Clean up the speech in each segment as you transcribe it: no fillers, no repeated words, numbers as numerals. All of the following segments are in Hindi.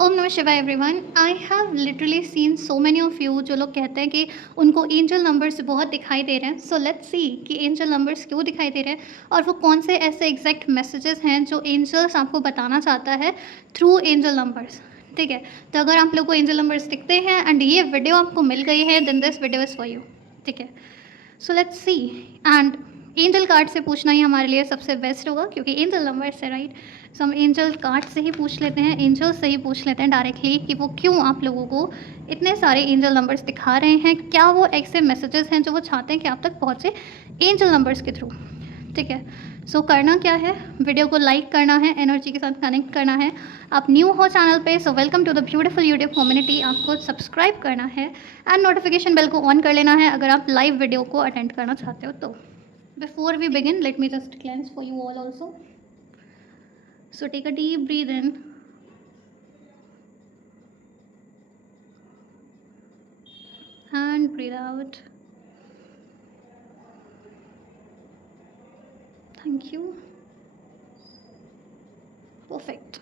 ओम नमः शिवाय everyone. I have literally seen so many of you जो लोग कहते हैं कि उनको एंजल नंबर्स बहुत दिखाई दे रहे हैं। सो लेट्स सी कि एंजल नंबर्स क्यों दिखाई दे रहे हैं और वो कौन से ऐसे एग्जैक्ट मैसेजेस हैं जो एंजल्स आपको बताना चाहता है थ्रू एंजल नंबर्स। ठीक है, तो अगर आप लोग को एंजल नंबर्स दिखते हैं एंड ये वीडियो आपको मिल गई है then this video is for you. ठीक है, so let's see. And angel card से पूछना ही हमारे लिए सबसे बेस्ट होगा क्योंकि एंजल नंबर से राइट। सो हम एंजल कार्ड से ही पूछ लेते हैं, एंजल से ही पूछ लेते हैं डायरेक्टली कि वो क्यों आप लोगों को इतने सारे एंजल नंबर्स दिखा रहे हैं। क्या वो ऐसे मैसेजेस हैं जो वो चाहते हैं कि आप तक पहुँचे एंजल नंबर्स के थ्रू। ठीक है, सो करना क्या है, वीडियो को लाइक करना है, एनर्जी के साथ कनेक्ट करना है। आप न्यू हो चैनल पे so welcome to the beautiful YouTube community. आपको सब्सक्राइब करना है एंड नोटिफिकेशन बेल को ऑन कर लेना है अगर आप लाइव वीडियो को अटेंड करना चाहते हो तो। Before we begin, let me just cleanse for you all also. So take a deep breathe in and breathe out. Thank you. Perfect.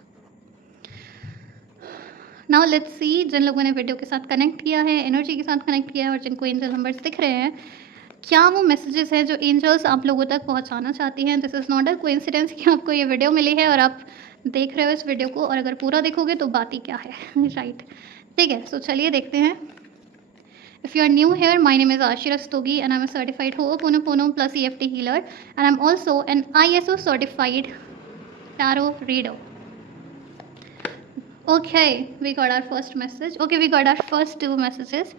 Now let's see, जिन लोगों ने वीडियो के साथ कनेक्ट किया है, एनर्जी के साथ कनेक्ट किया है और जिनको एंजल नंबर्स दिख रहे हैं, क्या वो मैसेजेस हैं जो एंजल्स आप लोगों तक पहुंचाना चाहती हैं। This is not a coincidence कि आपको ये वीडियो मिली है और आप देख रहे हो इस वीडियो को, और अगर पूरा देखोगे तो बात ही क्या है राइट। ठीक है, सो चलिए देखते हैं। If you are new here, my name is Ashi Rastogi and I'm a certified Ho'oponopono plus EFT healer, and I'm also an ISO certified tarot reader. Okay, we got our first message. Okay, we got our first two messages.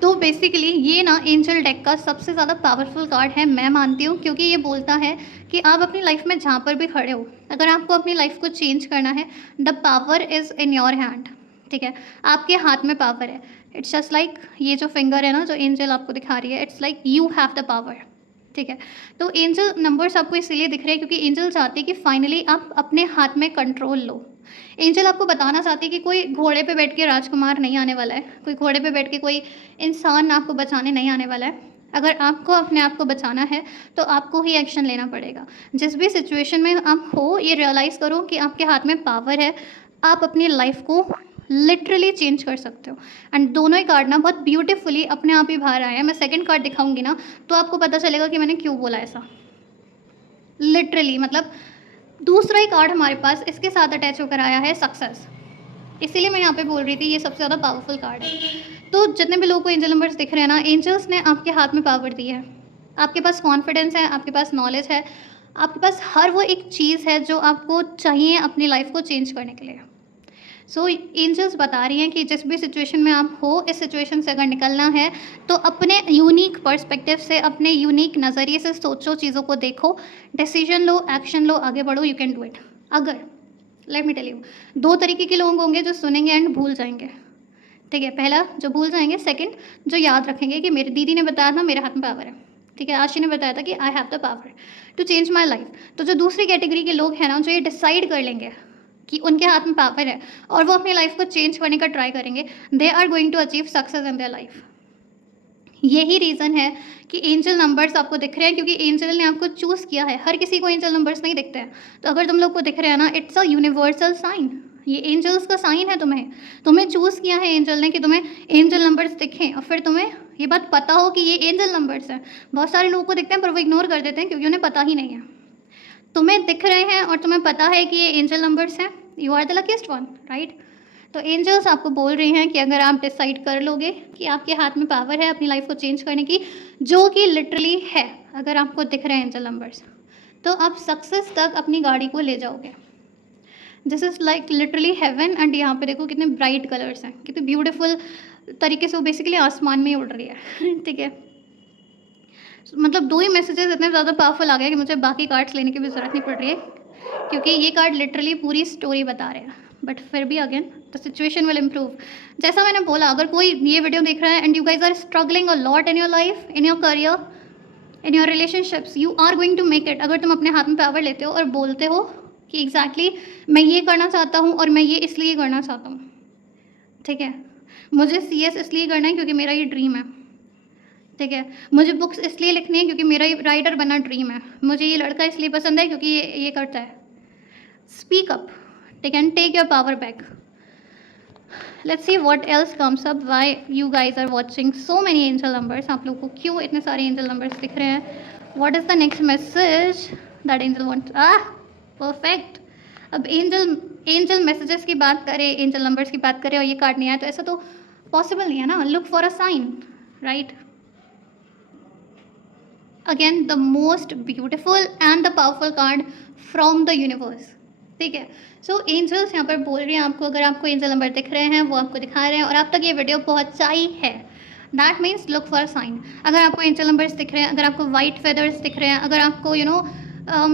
तो बेसिकली ये ना एंजल डेक का सबसे ज़्यादा पावरफुल कार्ड है, मैं मानती हूँ, क्योंकि ये बोलता है कि आप अपनी लाइफ में जहाँ पर भी खड़े हो, अगर आपको अपनी लाइफ को चेंज करना है, the power is in your hand. ठीक है, आपके हाथ में पावर है। इट्स जस्ट लाइक ये जो फिंगर है ना जो एंजल आपको दिखा रही है, it's like you have the power. ठीक है, तो एंजल नंबर्स आपको इसीलिए दिख रहे हैं क्योंकि एंजल चाहती है कि फाइनली आप अपने हाथ में कंट्रोल लो। एंजल आपको बताना चाहती है कि कोई घोड़े पे बैठ के राजकुमार नहीं आने वाला है, कोई घोड़े पे बैठ के कोई इंसान आपको बचाने नहीं आने वाला है। अगर आपको अपने आप को बचाना है तो आपको ही एक्शन लेना पड़ेगा। जिस भी सिचुएशन में आप हो, ये रियलाइज़ करो कि आपके हाथ में पावर है, आप अपनी लाइफ को लिटरली चेंज कर सकते हो। एंड दोनों ही कार्ड ना बहुत ब्यूटीफुली अपने आप ही बाहर आए हैं। मैं सेकंड कार्ड दिखाऊंगी ना तो आपको पता चलेगा कि मैंने क्यों बोला ऐसा। लिटरली मतलब दूसरा ही कार्ड हमारे पास इसके साथ अटैच होकर आया है, सक्सेस। इसीलिए मैं यहाँ पे बोल रही थी ये सबसे ज़्यादा पावरफुल कार्ड है। तो जितने भी लोगों को एंजल नंबर्स दिख रहे हैं ना, एंजल्स ने आपके हाथ में पावर दी है। आपके पास कॉन्फिडेंस है, आपके पास नॉलेज है, आपके पास हर वो एक चीज़ है जो आपको चाहिए अपनी लाइफ को चेंज करने के लिए। सो एंजल्स बता रही हैं कि जिस भी सिचुएशन में आप हो, इस सिचुएशन से अगर निकलना है तो अपने यूनिक पर्सपेक्टिव से, अपने यूनिक नज़रिए से सोचो, चीज़ों को देखो, डिसीजन लो, एक्शन लो, आगे बढ़ो, यू कैन डू इट। अगर लेट मी टेल यू, दो तरीके के लोग होंगे जो सुनेंगे एंड भूल जाएंगे। ठीक है, पहला जो भूल जाएंगे, सेकंड जो याद रखेंगे कि मेरी दीदी ने बताया था मेरे हाथ में पावर है। ठीक है, आशी ने बताया था कि I have the power to change my life. तो जो दूसरी कैटेगरी के लोग हैं ना, जो ये डिसाइड कर लेंगे कि उनके हाथ में पावर है और वो अपनी लाइफ को चेंज करने का ट्राई करेंगे, they are going to achieve success in their life. यही रीज़न है कि एंजल नंबर्स आपको दिख रहे हैं, क्योंकि एंजल ने आपको चूज़ किया है। हर किसी को एंजल नंबर्स नहीं दिखते हैं, तो अगर तुम लोग को दिख रहे हैं ना, इट्स अ यूनिवर्सल साइन। ये एंजल्स का साइन है, तुम्हें चूज़ किया है एंजल ने कि तुम्हें एंजल नंबर्स दिखें और फिर तुम्हें ये बात पता हो कि ये एंजल नंबर्स हैं। बहुत सारे लोगों को दिखते हैं पर वो इग्नोर कर देते हैं क्योंकि उन्हें पता ही नहीं है। तुम्हें दिख रहे हैं और तुम्हें पता है कि ये एंजल नंबर्स हैं, you are the luckiest one, right. तो एंजल्स आपको बोल रही हैं कि अगर आप डिसाइड कर लोगे कि आपके हाथ में पावर है अपनी लाइफ को चेंज करने की, जो कि लिटरली है, अगर आपको दिख रहे हैं एंजल नंबर्स, तो आप सक्सेस तक अपनी गाड़ी को ले जाओगे। This is like literally heaven. And यहाँ पे देखो कितने ब्राइट कलर्स हैं, कितने ब्यूटीफुल तरीके से वो बेसिकली आसमान में ही उड़ रही है ठीक है, मतलब दो ही मैसेजेस इतने ज़्यादा पावरफुल आ गए कि मुझे बाकी कार्ड्स लेने की भी ज़रूरत नहीं पड़ रही है, क्योंकि ये कार्ड लिटरली पूरी स्टोरी बता रहे हैं। बट फिर भी again the situation will improve. जैसा मैंने बोला, अगर कोई ये वीडियो देख रहा है and you guys are struggling a lot in your life, in your career, in your relationships, you are going to make it. अगर तुम अपने हाथ में पावर लेते हो और बोलते हो कि एग्जैक्टली मैं ये करना चाहता हूँ और मैं ये इसलिए करना चाहता हूँ। ठीक है, मुझे CS इसलिए करना है क्योंकि मेरा ये ड्रीम है। ठीक है, मुझे बुक्स इसलिए लिखनी है क्योंकि मेरा राइटर बनना ड्रीम है। मुझे ये लड़का इसलिए पसंद है क्योंकि ये करता है। स्पीक अप, ठीक है, take your power back. Let's see what else comes up, why you guys are watching so many angel numbers. आप लोग को क्यों इतने सारे एंजल नंबर्स दिख रहे हैं? What is the next message that angel want? Perfect. अब एंजल एंजल मैसेजेस की बात करें, एंजल नंबर्स की बात करें और ये कार्ड नहीं आया, तो ऐसा तो पॉसिबल नहीं है ना। Look for a sign, right? Again the most beautiful and the powerful card from the universe. ठीक है, सो एंजल्स यहाँ पर बोल रही हैं आपको, अगर आपको एंजल नंबर दिख रहे हैं वो आपको दिखा रहे हैं और आप तक ये वीडियो पहुँचाई है, that means look for sign. अगर आपको एंजल नंबर्स दिख रहे हैं, अगर आपको वाइट फेदर्स दिख रहे हैं, अगर आपको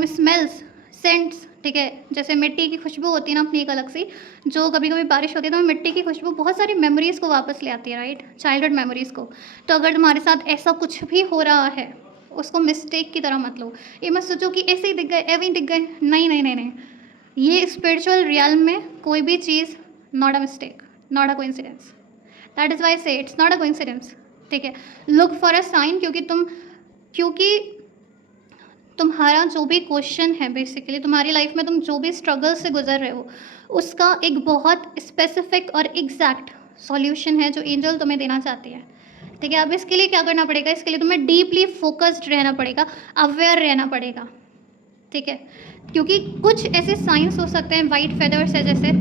स्मेल्स, सेंट्स, ठीक है, जैसे मिट्टी की खुशबू होती है ना अपनी एक अलग सी, जो कभी कभी बारिश होती है तो मिट्टी की खुशबू बहुत सारी मेमोरीज़ को वापस ले आती है, राइट? चाइल्डहुड मेमोरीज़ को। तो अगर तुम्हारे साथ ऐसा कुछ भी हो रहा है, उसको मिस्टेक की तरह मत लो। ये मत सोचो कि ऐसे ही दिख गए, ऐसे ही दिख गए। नहीं नहीं नहीं नहीं, ये स्पिरिचुअल रियल्म में कोई भी चीज़ not a mistake, not a coincidence. That is why say it's not a coincidence. ठीक है, लुक फॉर अ साइन, क्योंकि तुम्हारा जो भी क्वेश्चन है, बेसिकली तुम्हारी लाइफ में तुम जो भी स्ट्रगल से गुजर रहे हो, उसका एक बहुत स्पेसिफिक और एग्जैक्ट सॉल्यूशन है जो एंजल तुम्हें देना चाहती है। ठीक है, अब इसके लिए क्या करना पड़ेगा? इसके लिए तुम्हें डीपली फोकस्ड रहना पड़ेगा, अवेयर रहना पड़ेगा। ठीक है, क्योंकि कुछ ऐसे साइंस हो सकते हैं, वाइट फेदर्स है जैसे,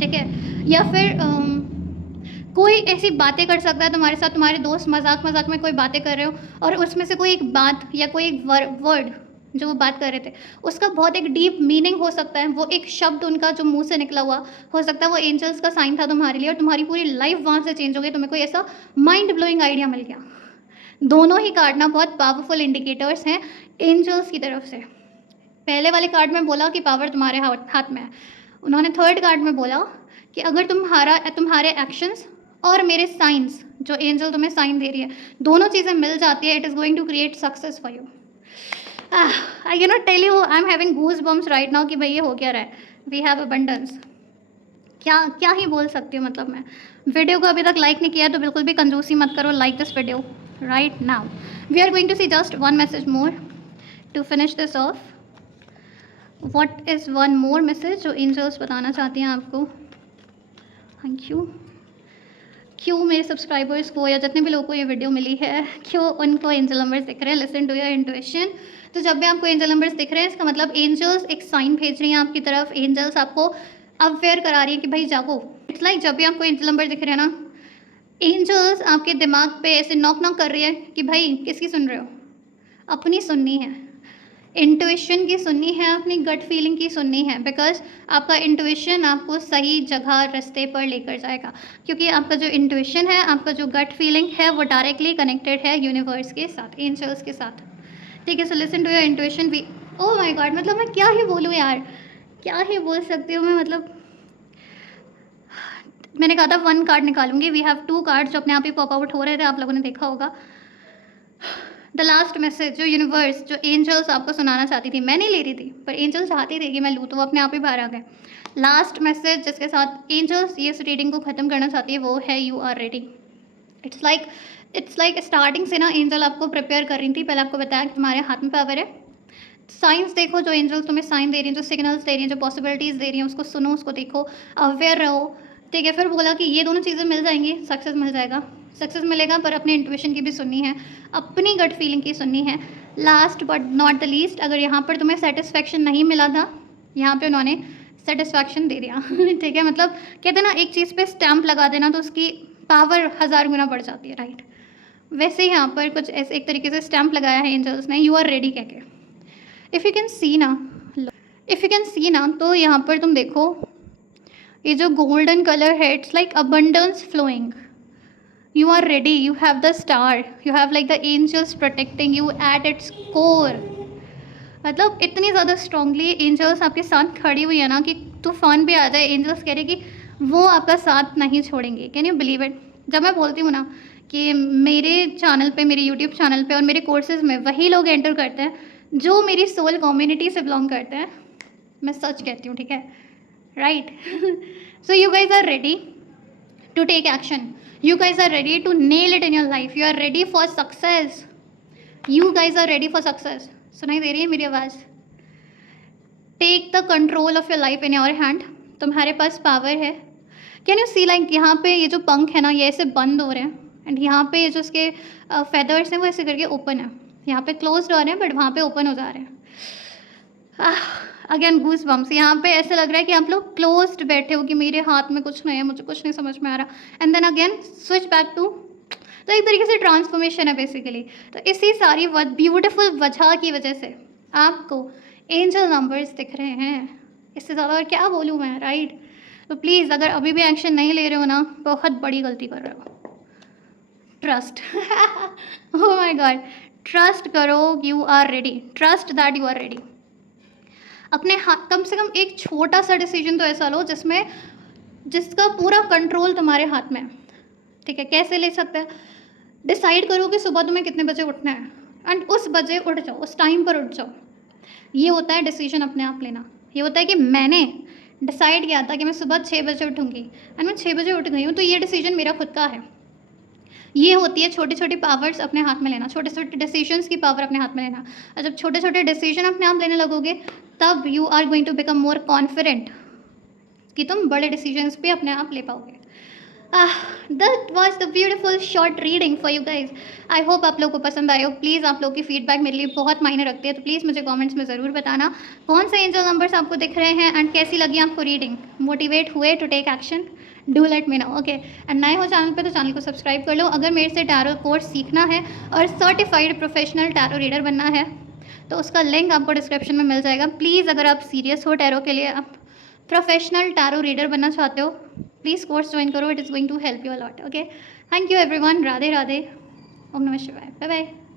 ठीक है, या फिर कोई ऐसी बातें कर सकता है तुम्हारे साथ, तुम्हारे दोस्त मजाक मजाक में कोई बातें कर रहे हो और उसमें से कोई एक बात या कोई एक वर्ड जो वो बात कर रहे थे, उसका बहुत एक डीप मीनिंग हो सकता है। वो एक शब्द उनका जो मुंह से निकला हुआ हो सकता है वो एंजल्स का साइन था तुम्हारे लिए, और तुम्हारी पूरी लाइफ वहाँ से चेंज हो गई। तुम्हें कोई ऐसा माइंड ब्लोइंग आइडिया मिल गया। दोनों ही कार्ड ना बहुत पावरफुल इंडिकेटर्स हैं एंजल्स की तरफ से। पहले वाले कार्ड में बोला कि पावर तुम्हारे हाथ में है। उन्होंने थर्ड कार्ड में बोला कि अगर तुम्हारे एक्शंस और मेरे साइंस, जो एंजल तुम्हें साइन दे रही है, दोनों चीज़ें मिल जाती है, it is going to create success for you. I can not tell you, I am having goose bumps right now कि भाई ये हो क्या रहा है। We have abundance. क्या क्या ही बोल सकती हूँ, मतलब मैं वीडियो को अभी तक लाइक नहीं किया तो बिल्कुल भी कंजूसी मत करो, like this video right now. We are going to see just one message more to finish this off. What is one more message जो एंजल्स बताना चाहती हैं आपको? Thank you. क्यों मेरे सब्सक्राइबर्स को या जितने भी लोगों को ये वीडियो मिली है, क्यों उनको एंजल नंबर्स दिख रहे हैं? Listen to your intuition. तो जब भी आपको एंजल नंबर्स दिख रहे हैं, इसका मतलब एंजल्स एक साइन भेज रही हैं आपकी तरफ। एंजल्स आपको अवेयर करा रही है कि भाई जागो। इट्स लाइक जब भी आपको एंजल नंबर दिख रहे हैं ना, एंजल्स आपके दिमाग पे ऐसे नॉक नॉक कर रही है कि भाई किसकी सुन रहे हो? अपनी सुननी है, इंट्यूशन की सुननी है, अपनी गट फीलिंग की सुननी है। बिकॉज आपका इंट्यूशन आपको सही जगह रास्ते पर लेकर जाएगा, क्योंकि आपका जो इंट्यूशन है, आपका जो गट फीलिंग है, वो डायरेक्टली कनेक्टेड है यूनिवर्स के साथ, एंजल्स के साथ। ठीक है, so listen to your intuition. भी ओह माय गॉड, मतलब मैं क्या ही बोलूँ यार, क्या ही बोल सकती हूँ मैं। मतलब मैंने कहा था वन कार्ड निकालूंगी, वी हैव टू कार्ड जो अपने आप ही पॉप आउट हो रहे थे, आप लोगों ने देखा होगा। द लास्ट मैसेज जो यूनिवर्स, जो एंजल्स आपको सुनाना चाहती थी, मैं नहीं ले रही थी पर एंजल्स चाहती थी कि मैं लूँ, तो वो अपने आप ही बाहर आ गए। लास्ट मैसेज जिसके साथ एंजल्स ये रीडिंग को ख़त्म करना चाहती है वो है you are ready. It's like starting से ना एंजल आपको प्रिपेयर कर रही थी। पहले आपको बताया कि तुम्हारे हाथ में पावर है। साइंस देखो, जो एंजल्स तुम्हें साइन दे रही हैं, जो सिग्नल्स दे रही हैं, जो पॉसिबिलिटीज़ दे रही हैं, उसको सुनो, उसको देखो, अवेयर रहो। ठीक है, फिर बोला कि ये दोनों चीज़ें मिल जाएंगी, सक्सेस मिल जाएगा। सक्सेस मिलेगा पर अपने इंट्यूशन की भी सुननी है, अपनी गट फीलिंग की सुननी है। Last but not the least, अगर यहाँ पर तुम्हें सेटिस्फैक्शन नहीं मिला था, यहाँ पे उन्होंने सेटिस्फैक्शन दे दिया। ठीक है, मतलब कहते हैं ना एक चीज़ पे स्टैंप लगा देना तो उसकी पावर 1000 गुना बढ़ जाती है, राइट? वैसे ही यहाँ पर कुछ ऐसे एक तरीके से स्टैंप लगाया है एंजल्स ने, यू आर रेडी कह के। इफ़ यू कैन सी ना, तो यहाँ पर तुम देखो ये जो गोल्डन कलर है, it's like abundance flowing. You are ready, you have the star, you have like the angels protecting you at its core. मतलब इतनी ज़्यादा स्ट्रांगली एंजल्स आपके साथ खड़ी हुई है ना कि तूफान भी आ जाए, एंजल्स कह रहे कि वो आपका साथ नहीं छोड़ेंगे। Can you believe it? जब मैं बोलती हूँ ना कि मेरे चैनल पे, मेरे यूट्यूब चैनल पे और मेरे कोर्सेज़ में वही लोग एंटर करते हैं जो मेरी सोल कम्युनिटी से बिलोंग करते हैं, मैं सच कहती हूँ, ठीक है, right? So you guys are ready to take action, you guys are ready to nail it in your life, you are ready for success, you guys are ready for success। सुनाई दे रही है मेरी आवाज़? Take the control of your life in your hand. तुम्हारे पास पावर है, कैन यू सी लाइक यहाँ पे ये जो पंख है ना ये ऐसे बंद हो रहे हैं एंड यहाँ पे ये जो इसके फेदर्स हैं वो ऐसे करके ओपन है, यहाँ पे क्लोज हो रहे हैं बट वहाँ पे ओपन हो जा रहे हैं। अगेन गूस बम्स, यहाँ पे ऐसे लग रहा है कि आप लोग क्लोज्ड बैठे हो कि मेरे हाथ में कुछ नहीं है, मुझे कुछ नहीं समझ में आ रहा, and then again switch back to. तो एक तरीके से ट्रांसफॉर्मेशन है बेसिकली। तो इसी सारी ब्यूटीफुल वजह की वजह से आपको एंजल नंबर्स दिख रहे हैं, इससे ज़्यादा और क्या बोलूँ मैं, राइट। तो प्लीज़ अगर अभी भी एक्शन नहीं ले रहे हो ना, बहुत बड़ी गलती कर रहे हो। Trust oh my god, trust करो, you are ready, trust that you are ready. अपने हाथ, कम से कम एक छोटा सा डिसीजन तो ऐसा लो जिसका पूरा कंट्रोल तुम्हारे हाथ में है, ठीक है। कैसे ले सकते हैं, डिसाइड करो कि सुबह तुम्हें कितने बजे उठना है एंड उस बजे उठ जाओ, उस टाइम पर उठ जाओ। ये होता है डिसीजन अपने आप लेना। ये होता है कि मैंने डिसाइड किया था कि मैं सुबह 6 बजे उठूँगी एंड मैं 6 बजे उठ गई हूँ, तो ये डिसीजन मेरा खुद का है। ये होती है छोटी छोटी पावर्स अपने हाथ में लेना, छोटे छोटे डिसीजंस की पावर अपने हाथ में लेना। और जब छोटे छोटे डिसीजन अपने आप लेने लगोगे तब you are going to become more confident कि तुम बड़े डिसीजंस भी अपने आप ले पाओगे। That was the beautiful short reading for you guys. I hope आप लोग को पसंद आए हो। प्लीज़ आप लोग की फीडबैक मेरे लिए बहुत मायने रखते हैं, तो प्लीज़ मुझे कमेंट्स में ज़रूर बताना कौन से एंजल नंबर्स आपको दिख रहे हैं एंड कैसी लगी आपको रीडिंग, मोटिवेट हुए to take action, do let me know, okay. And नए हो चैनल पे तो चैनल को सब्सक्राइब कर लो। अगर मेरे से टैरो कोर्स सीखना है और सर्टिफाइड प्रोफेशनल टैरो रीडर बनना है तो उसका लिंक आपको डिस्क्रिप्शन में मिल जाएगा। प्लीज़ अगर आप सीरियस हो टैरो के लिए, आप प्रोफेशनल टैरो रीडर बनना चाहते हो, प्लीज़ कोर्स ज्वाइन करो, it is going to help you a lot, okay. Thank you everyone, Radhe Radhe, Om नमः शिवाय, बाय बाय।